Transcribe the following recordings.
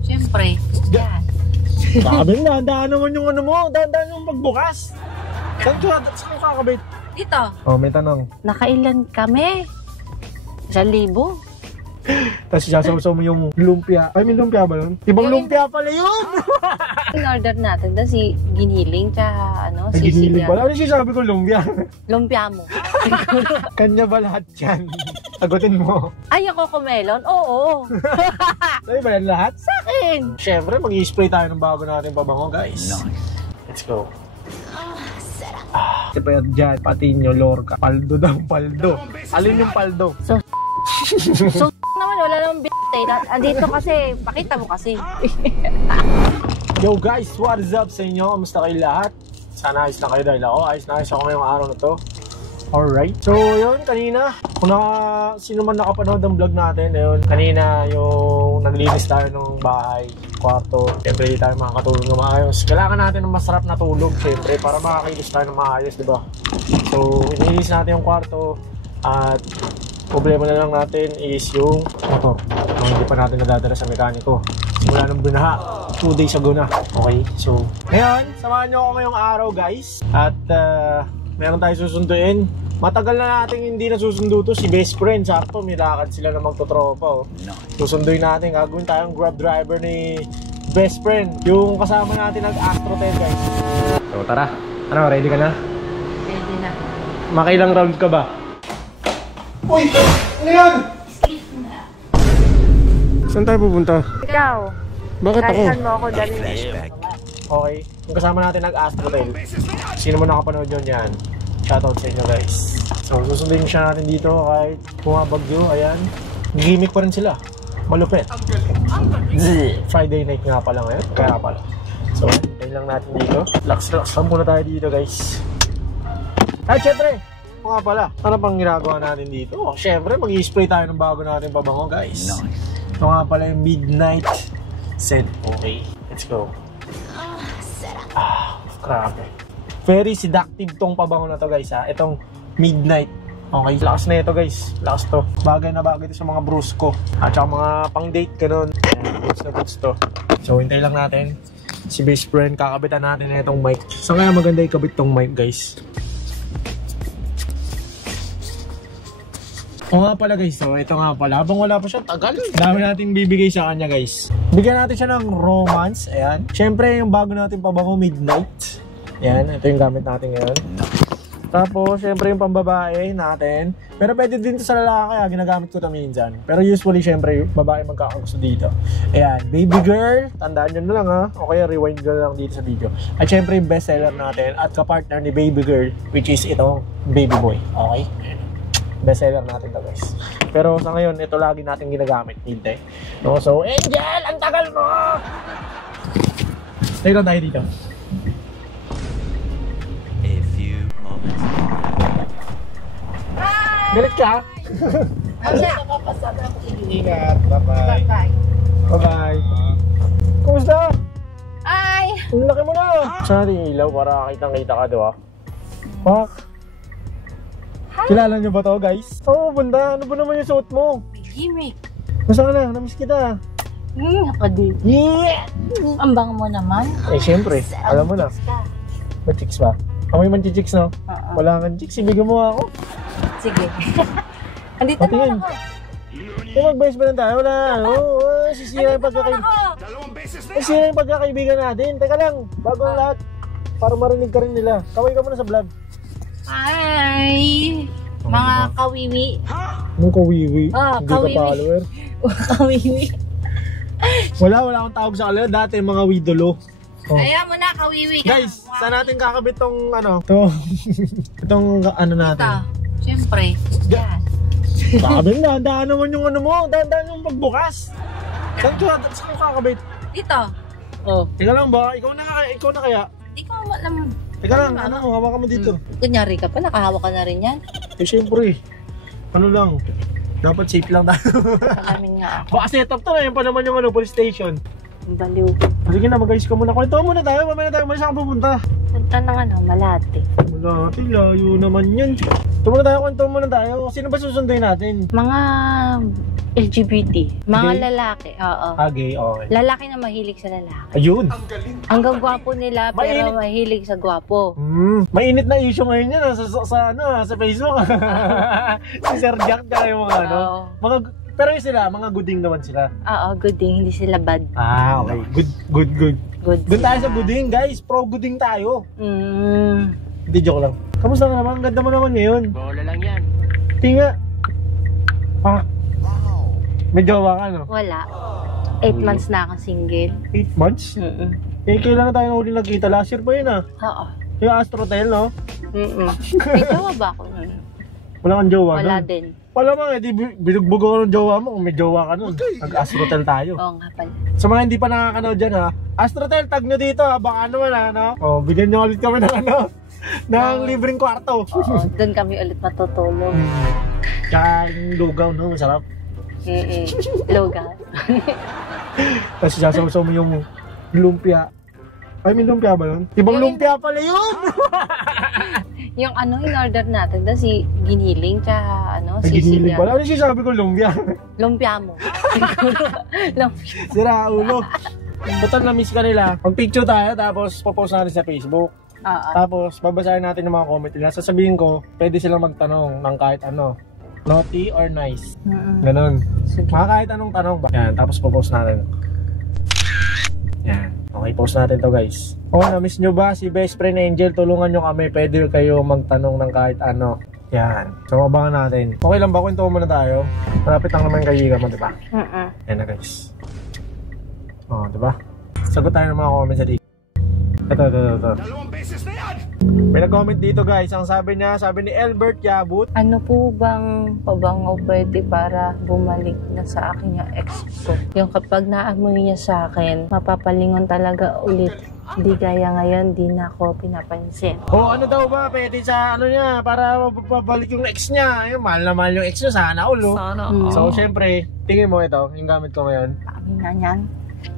Siyempre. Yan. Sabi na, daan naman yung ano mo, daan yung magbukas. Saan ka kakabit? Dito. Oh, may tanong. Nakailan kami? 1,000. Tapos sasaw mo yung lumpia. Ay, may lumpia ba nun? Ibang lumpia pala yun! In-order natin na si Giniling tsaka ano, Ay, giniling Sicilia. pala. Ano sinasabi ko lumpia? Lumpia mo. Kanya ba lahat yan? Sagutin mo. Ay, ako kumelon? Oo. Sa'yo ba yan lahat? Sa akin. Siyempre, mag-i-spray tayo ng bago natin pabango, guys. Nice. Let's go. Kasi pa yan dyan, pati nyo, Lorca. Paldo daw, paldo. Alin yung paldo? So naman, wala namang b***eh. Andito kasi, pakita mo kasi. Yo guys, what is up sa inyo? Kamusta kayo lahat? Sana ayos na kayo dahil ako. Ayos ako ngayong araw na to. Alright. So yun, kanina, kung sino man nakapanood ng vlog natin, yun, kanina yung naglinis tayo ng bahay, kwarto. Siyempre hindi tayo makakatulog na maayos. Kailangan natin ng masarap na tulog, siyempre, para makakilos tayo ng maayos, diba? So, inilis natin yung kwarto at problema na lang natin is yung motor. Hindi pa natin nadadala sa mekaniko. Simula nung binaha, 2 days ago na. Okay, so ngayon, samahan nyo ako ngayong araw guys. At meron tayo susunduin. Matagal na natin hindi nasusundo to, si best friend. Sakto, may lakad sila na magtotropa. Oh. Susunduin natin, gagawin tayong grab driver ni best friend. Yung kasama natin nag-Astro 10 guys. So tara, ano, ready ka na? Ready na. Makailang round ka ba? Uy! Ano yan? Saan tayo pupunta? Ikaw. Bakit ako? Kailan mo ako dali na. Okay, yung kasama natin nag-Astrotel. Sino mo nakapanood yun yan? Shoutout sa inyo guys. So susundin siya natin dito kahit bumabagyo. Ayan, gimmick pa rin sila. Malupit. Friday night nga pala ngayon. Kaya pala. So, ayun lang natin dito. Relax lang muna tayo dito guys. Ay, syempre! Nga pala, ano pang ginagawa natin dito? Oh, syempre, mag-i-spray tayo ng bago natin pabango guys. Nice. Ito nga pala yung Midnight Scent. Okay, let's go. Grabe. Very seductive tong pabango na to guys ha. Itong Midnight. Okay, lakas na ito guys. Lakas to. Bagay na bagay ito sa mga brusko. At saka mga pang date ganun. Goods na goods to. So, hintay lang natin. Si best friend, kakabitan natin na itong mic. So, kaya maganda ikabit tong mic guys. O nga pala guys, so ito nga pala, habang wala pa siya, tagal. Dami natin bibigay sa kanya guys. Bigyan natin siya ng romance, ayan. Siyempre yung bago natin pabango, Midnight. Ayan, ito yung gamit natin ngayon. Tapos, siyempre yung pambabae natin. Pero pwede din ito sa lalaki, kaya ginagamit ko ito minsan. Pero usually, siyempre, babae magkakagusto dito. Ayan, baby girl, tandaan nyo na lang ha. O kaya rewind nyo lang dito sa video. At siyempre yung bestseller natin at kapartner ni baby girl, which is itong baby boy. Okay? Bestseller natin to guys. Pero sa ngayon, ito lagi natin ginagamit. Hintay. No? So, Angel! Ang tagal mo! Stay lang tayo dito. A few moments. Galit ka? Ingat. Bye-bye. Bye-bye. Kumusta? Ay! Ang laki mo na! Saan natin ilaw para kitang-kita ka doon? Pak! Kilala niyo ba to guys? Oo, banda. Ano ba naman yung suot mo? Gimmick. Masama na, namiss kita. Nakadate. Yeah! Ang bang mo naman. Eh, syempre. Alam mo na. May chicks ba? Amoy man chicks, no? Wala kang chicks. Ibigyan mo ako. Sige. Andito Pati naman yun. ako. Kung mag-best friend tayo, wala. Oo, sisira yung Sisira yung pagkakaibigan natin. Teka lang, bago ang lahat. Para marinig ka rin nila. Kaway ka muna sa vlog. Hi! Mga kawiwi. Anong kawiwi? Hindi kawiwi. ka follower. Kawiwi. Wala akong tawag sa kanila. Dati mga widolo. Oh. Ayaw mo na, kawiwi ka. Guys, saan natin kakabit tong ano? Itong ano natin? Siyempre. Yan. Sabi na, daan naman yung ano mo. Daan yung pagbukas. Saan ka kakabit? Dito. Oh. Ikaw lang ba? Ikaw na kaya? Di ko alam. Teka lang, ano mo? Hawakan mo dito. Kunyari ka pa, nakahawak ka na rin yan. Eh, syempre. Ano lang. Dapat safe lang tayo. Salamin nga ako. Baka setup to na. Yung pa naman yung ano, police station. Ang baliw. Sige na, mag-ayos ka muna. Kwento muna tayo. Mamaya na tayo. Mali saan ka pupunta? Punta ng ano, Malate. Malate, layo naman yan. Ito muna tayo. Kwento muna tayo. Sino ba susunduin natin? Mga LGBT. Mga Gay? lalaki, oo. Gay, okay. Lalaki na mahilig sa lalaki. Ayun. Hanggang gwapo nila, pero Mainit. mahilig sa gwapo. Mainit na issue ngayon yan sa Facebook. Si Sir Jack kaya yung mga ano. Oo. Pero yun sila, mga gooding naman sila. Oo, good thing. Hindi sila bad. Okay. Good. Good Doon tayo sila. sa gooding, guys. Pro gooding tayo. Mm. Hindi, joke lang. Kamusta ka naman? Ganda mo naman ngayon. Bola lang yan. Tinga. May jowa ka, no? Wala. 8 months na akong single. 8 months? Mm-mm. Kailan na tayo na huli nagkita? Last year pa yun, Oo. Yung Astrotel, no? Mm-mm. May jowa ba ako nun? Wala kang jowa Wala nun. din. Wala mo, di binugbog ako ng jowa mo kung may jowa ka nun. Nag-Astrotel tayo. Oo nga pala. Sa mga hindi pa nakakanood dyan, ha? Astrotel, tag nyo dito, ha? Baka naman, ha? No? Oh, bigyan nyo ulit kami ng ano? Ng libreng kwarto. Oo, doon kami ulit matutulog. Tsaka yung lugaw, no? Masarap. Lugaw. Tapos sasawaw mo yung lumpia. Ay, may lumpia ba yun? Ibang lumpia pala yun! Yung ano, in-order natin, si giniling, tsaka ano, Ay, giniling sisig. pala. Ano siya sabi ko, lumpia? Lumpia mo. Lumpia. Sira, ulo. Total na-miss ka nila. Mag-picture tayo, tapos popost natin sa Facebook. Oo. Tapos, babasahin natin yung mga comment nila. Sasabihin ko, pwede silang magtanong ng kahit ano. Naughty or nice. Ganon. Sige. Mga kahit anong tanong ba? Yan, tapos popost natin. Yan. Okay, post natin to guys. Na-miss nyo ba si Best Friend Angel? Tulungan nyo kami. Pwede kayo magtanong ng kahit ano. Yan. So, abangan natin. Okay lang ba? Kwento muna tayo. Malapit lang naman kay Giga mo, diba? Yan na guys. Diba? Sagot tayo ng mga comments sa dito. Ito. Dalawang beses na yan! May nag-comment dito guys. Ang sabi niya, sabi ni Albert Yabut. Ano po bang pabango pwede para bumalik na sa akin yung ex ko? Yung kapag naamoy niya sa akin, mapapalingon talaga ulit. Di gaya ngayon, di na ako pinapansin. Ano daw ba? Pwede sa ano niya para mapabalik yung ex niya. Ayun, mahal na mahal yung ex niya. Sana all, Sana. So, syempre, tingin mo ito. Yung gamit ko ngayon. Amin na yan.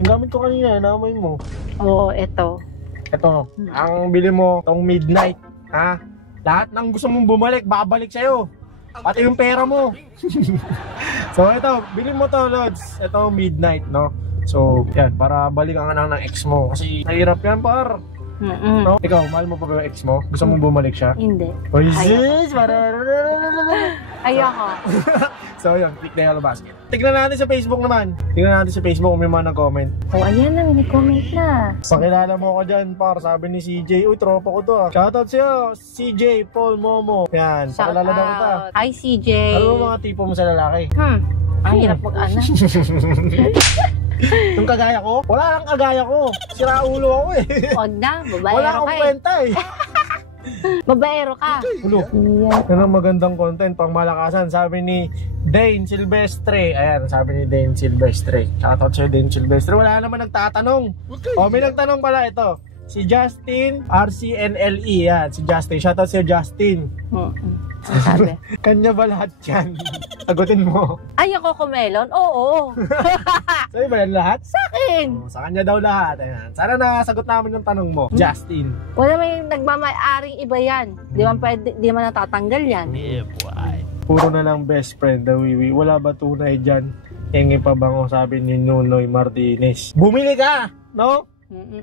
Yung gamit ko kanina, naamoy mo. Oo, eto. Ito, ang bili mo, itong midnight. Ha? Lahat ng gusto mong bumalik, babalik sa'yo. Pati yung pera mo. So, ito, bili mo to, Lods. Ito, midnight, no? So, yan, para balikan ka na ng ex mo. Kasi, nahirap yan, par. No? Ikaw, mahal mo pa ba yung ex mo? Gusto mong bumalik siya? Hindi. Oy, Ayoko. sis! Ayoko. So, yun, click na Hello Basket. Tignan natin sa Facebook naman. Tignan natin sa Facebook kung may mga nag-comment. Oh, ayan na, may comment na. Pakilala mo ako dyan, par. Sabi ni CJ. Uy, tropa ko to, ah. Shoutout sa'yo, CJ, Paul, Momo. Yan, Shout pakilala daw kita. out. Hi, CJ. Ano mo mga tipo mo sa lalaki? Ang hirap mag-anak. Yung kagaya ko? Wala lang kagaya ko. Sira ulo ako eh. Huwag na, Wala babaero akong ka eh. kwenta eh. Babaero ka. Ulo. Yan. Yan ang magandang content pang malakasan. Sabi ni Dane Silvestre. Ayan, sabi ni Dane Silvestre. Shoutout sa'yo, Dane Silvestre. Wala naman nagtatanong. May nagtanong pala ito. Si Justin RCNLE. Yan, si Justin. Shoutout sa'yo, Justin. Ang sabi. Kanya ba lahat yan? Sagutin mo. Ay, ako kumelon? Oo. Sa'yo ba yan lahat? Sa akin. Sa kanya daw lahat. Ayan. Sana nasagot namin yung tanong mo. Justin. Wala may nagmamay-aring iba yan. Di man pwede, di man natatanggal yan. Yeah, boy. Puro na lang best friend daw, Wiwi. Wala ba tunay dyan? Hingi pa bango, sabi ni Nunoy Martinez. Bumili ka! No?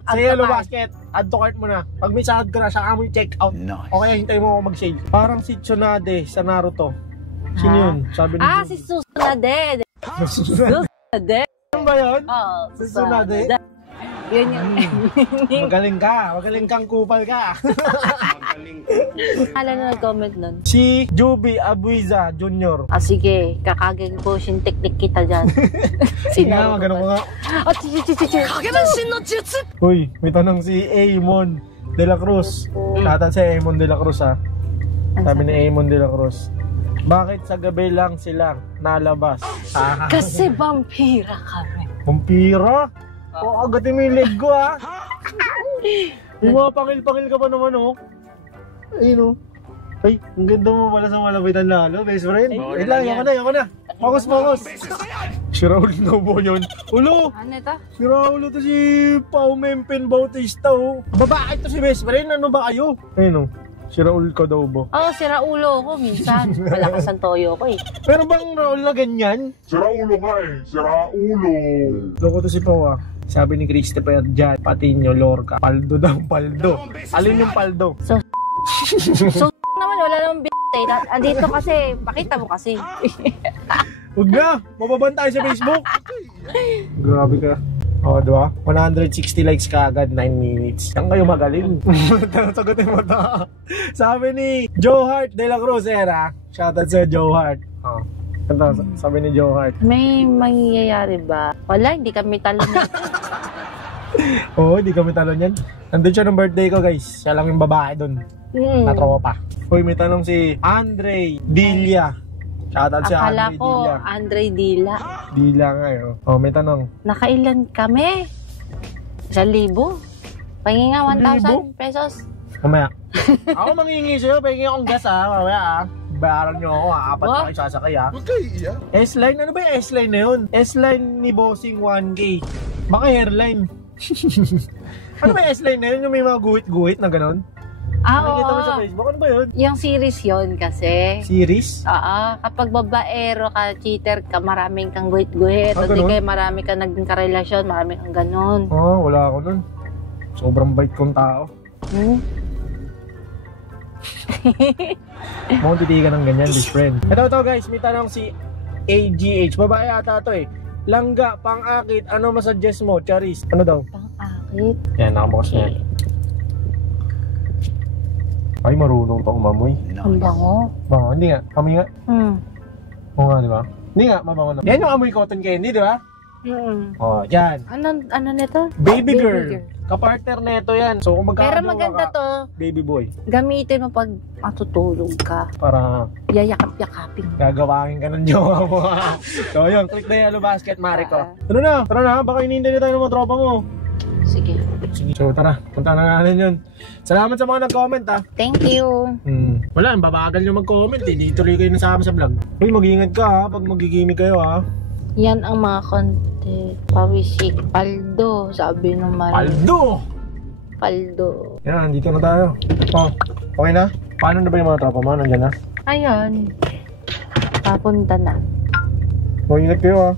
Sa Yellow Basket, add to cart mo na. Pag may sahod ka na, saka mo yung check out. Nice. O kaya hintay mo ako mag-sale. Parang si Tsunade sa Naruto. Sino yun? Sabi ni Si Susunade. Susunade. Ano ba yun? Oo. Susunade? Yun yun. Magaling ka. Magaling kang kupal ka. Hala na nag-comment nun. Si Juby Abuiza Jr. Sige, kakagin po yung technique kita dyan. Sige nga, magano ko nga. Uy, may tanong si Amon De La Cruz. Tatan si Amon De La Cruz ha. Sabi ni Amon De La Cruz, bakit sa gabi lang sila nalabas? Kasi vampira kami. Vampira? O, agatin mo yung leg ko ha. Yung mga pangil-pangil ka pa naman oh. Ayun oh. Ay, ang ganda mo pala sa malapitan lalo, best friend. Wait lang, yako na. Focus. Si Raul Novo yun. Ulo! Ano ito? Si Raul to si Pau Mempen Bautista oh. Babae to si best friend, ano ba kayo? Ayun oh. Si Raul ka daw ba? Oo, sira ulo ko minsan. Malakas ang toyo ko eh. Pero bang Raul na ganyan? Sira ulo nga eh. Sira ulo. Loko to si Pao ah. Sabi ni Christopher dyan, Patinho, Lorca. Paldo daw, paldo. Alin yung paldo? So naman, wala namang eh. Andito kasi, pakita mo kasi. Huwag na! Mababaan tayo sa Facebook! Grabe ka. O, diba? 160 likes ka agad, 9 minutes. Saan kayo magaling? Sagutin mo to. Sabi ni Joe Hart de la Cruz, shoutout sa Joe Hart. O, ito, sabi ni Joe Hart. May mangyayari ba? Wala, hindi kami talon na. Oo, hindi kami talon yan. Nandun siya ng birthday ko, guys. Siya lang yung babae dun. Na tropa. Uy, may tanong si Andre Dilla. Shoutout sa Akala Andre ko, Dilla. Andre Dilla. Dilla nga eh. Oh, may tanong. Nakailan kami? 1,000. Pahingi nga 1,000 pesos. Mamaya. Ako mangingi sa'yo. Pahingi akong gas mamaya bayaran nyo ako apat na kayo sasakay Huwag kayo iiyak. S-line? Ano ba yung S-line na yun? S-line ni Bossing 1K. Baka hairline. Ano ba yung S-line na yun? Yung may mga guhit-guhit na ganon? Nakikita mo sa Facebook? Ano ba yun? Yung series yun kasi. Series? Oo. Kapag babaero ka, cheater ka, maraming kang guhit-guhit. O di kaya marami kang naging karelasyon, marami kang ganon. Wala ako nun. Sobrang bait kong tao. Mukhang titigan ng ganyan, this friend. Ito guys, may tanong si AGH. Babae ata ito eh. Langga, pang-akit, ano masuggest mo? Charis, ano daw? Pang-akit? Yan, nakabukas niya. Ay, marunong pa umamoy. Ang bango. Bango, hindi nga. Amoy nga. Oo nga, di ba? Hindi nga, mabango na. Yan yung amoy cotton candy, di ba? Oh, yan. Ano nito? Baby girl. Kapartner neto yan. So, kung magkano Pero maganda to. Baby boy. Gamitin mo pag matutulog ka. Para Yayakap-yakapin. gagawangin ka ng jowa mo. So, yun. Click na yellow basket, Mariko. Tara na. Baka inintay na tayo ng mga tropa mo. Sige. So, tara. Punta na natin yun. Salamat sa mga nag-comment, ha. Thank you. Wala, babagal nyo mag-comment, eh. Di tuloy kayo nasama sa vlog. Uy, mag-iingat ka, ha. Pag magigimik kayo, ha. Yan ang mga content. Pawisik. Paldo. Sabi ng Mario. Paldo. Yan, dito na tayo. Oh, okay na? Paano na ba yung mga tropa mo? Nandiyan na? Ayun. Papunta na. Mag-iingat kayo, ha.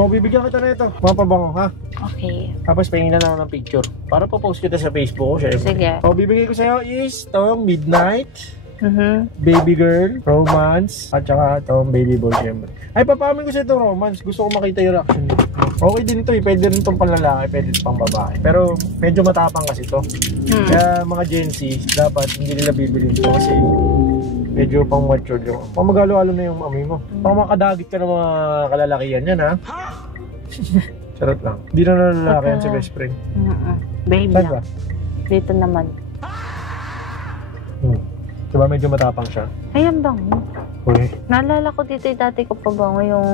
Oh, bibigyan kita na ito. Mga pabango, ha. Okay. Tapos pahingin na lang ng picture. Para po-post kita sa Facebook ko, syempre. Sige. Oh, bibigay ko sa'yo is itong Midnight, Baby Girl, Romance, at saka itong Baby Boy, syempre. Ay, papamin ko sa itong Romance. Gusto ko makita yung reaction nito. Okay din ito eh. Pwede rin itong panlalaki, pwede rin pang babae. Pero medyo matapang kasi ito. Kaya mga Gen Z, dapat hindi nila bibili ito kasi medyo pang matured yung. Pang magalo-alo na yung amoy mo. Pang makadagit ka ng mga kalalakihan yan, ha? Charot lang. Hindi na lalaki yan si best friend. Baby Saan lang. ba? Dito naman. Diba medyo matapang siya? Ayan bango. Uy. Naalala ko dito dati ko pa bango yung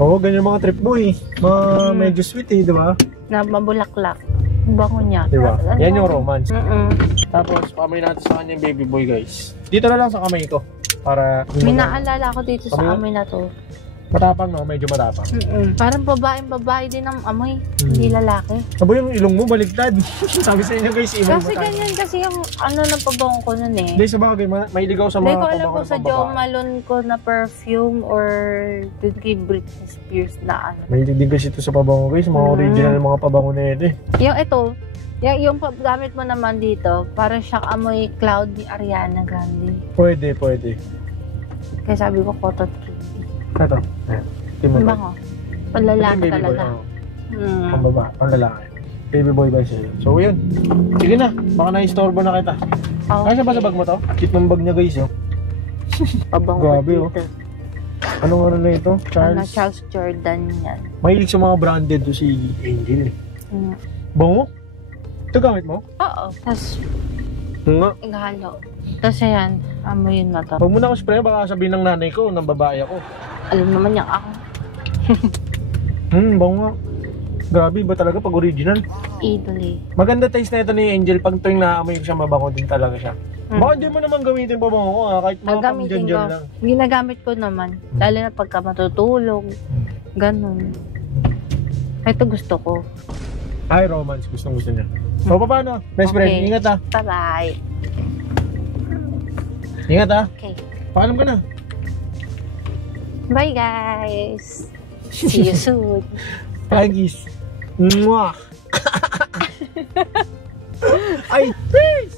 Oo, ganyan mga trip mo eh. Medyo sweet eh, diba? na mabulaklak. Ang bango niya. Diba? Ano? Yan yung romance. Tapos, Kamay natin sa kanya yung baby boy, guys. Dito na lang sa kamay ko. Para may naalala ko dito sa amoy na to. matapang, no? Medyo matapang. Parang babae din ang amoy. Hindi lalaki. Sabo yung ilong mo, baliktad. Sabi sa inyo, guys, ibang Kasi ganyan kasi yung ano ng pabango ko nun eh. Hindi, sa bagay, mailigaw sa mga Hindi ko alam pabango kung ng sa pambabae. Jo Malone ko na perfume or dun kay Britney Spears na ano. Mahilig din kasi ito sa pabango, guys. Mga original mga pabango na ito eh. Yung ito, yung gamit mo naman dito, parang siyang amoy cloud ni Ariana Grande. Pwede. Kaya sabi ko, cotton candy. Ito. Ang bango. Panlalaki Baby boy, talaga. Pambaba, panlalaki. Baby boy ba siya? So yun. Sige na, baka na-istorbo na kita. Kaya ba sa bag mo to? Cute ng bag niya, guys, oh. Pabango Grabe, oh. dito. Anong ano na ito? Charles Jordan yan. Mahilig sa mga branded to si Angel. Bango? Ito gamit mo? Oo. Tapos, Nga. igahalo. Tapos ayan, amoyin mo to. Huwag mo na ako spray, baka sabihin ng nanay ko, ng babae ako. Alam naman niya ako. Bango nga. Grabe, iba talaga pag original. Idoli. Maganda taste na ito ni Angel. Pag tuwing naamoy ko siya, mabango din talaga siya. Baka hindi mo naman gamitin pa bango ko, kahit mga Gagamitin ko. pang lang. Ginagamit ko naman. Lalo na pagka matutulog. Ganun. Ito gusto ko. Ay, romance. Gustong gusto niya. So, paano? Best friend, Okay. ingat ah. Bye-bye. Ingat ha. Okay. Paalam ka na. Bye guys. See you soon. Pagis. Mwah. Ay, peace!